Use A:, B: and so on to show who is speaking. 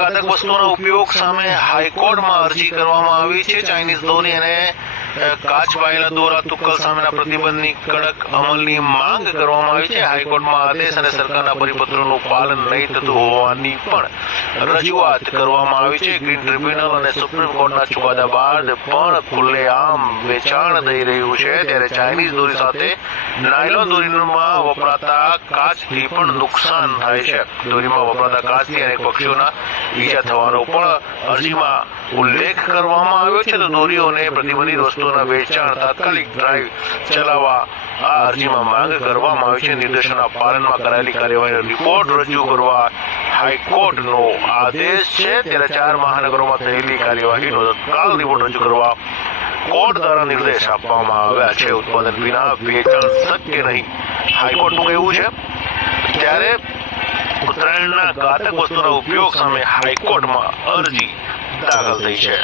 A: ઘાતક વસ્તુઓના ઉપયોગ સામે હાઈકોર્ટમાં અરજી કરવામાં આવી છે. ચાઇનીઝ દોરી અને કાચ પાયેલા તુક્કલ સામેના પ્રતિબંધની કડક અમલની માંગ કરવામાં આવી છે. હાઈકોર્ટમાં આદેશ અને સરકારના પરિપત્રોનું પાલન નહીં થતું હોવાની પણ રજૂઆત કરવામાં આવી છે. ગ્રીન ટ્રિબ્યુનલ અને સુપ્રીમ કોર્ટના ચુકાદા બાદ પણ ખુલ્લેઆમ વેચાણ થઈ રહ્યું છે. ત્યારે ચાઇનીઝ દોરી સાથે નાયલોન દોરીમાં વપરાતા કાચથી પણ નુકસાન થાય છે. દોરીમાં વપરાતા કાચથી અનેક પક્ષીઓના ઈજા થવાનો પણ અરજીમાં ઉલ્લેખ કરવામાં આવ્યો છે. તો દોરીઓને પ્રતિબંધિત વસ્તુઓના વેચાણ તાત્કાલિક ડ્રાઈવ ચલાવવા આ અરજીમાં માંગ કરવામાં આવી છે. નિર્દેશોના પાલનમાં કરાયેલી કાર્યવાહીનો રિપોર્ટ રજૂ કરવા હાઈકોર્ટનો આદેશ છે. ત્યારે ચાર મહાનગરોમાં થયેલી કાર્યવાહીનો તત્કાલ રિપોર્ટ રજૂ કરવા કોર્ટ દ્વારા નિર્દેશ આપવામાં આવ્યા છે ઉત્પાદન વિના વેચાણ શક્ય નહીં હાઈકોર્ટનું કહેવું છે, ત્યારે ઉત્તરાયણના ઘાતક વસ્તુના ઉપયોગ સામે હાઈકોર્ટમાં અરજી દાખલ થઈ છે।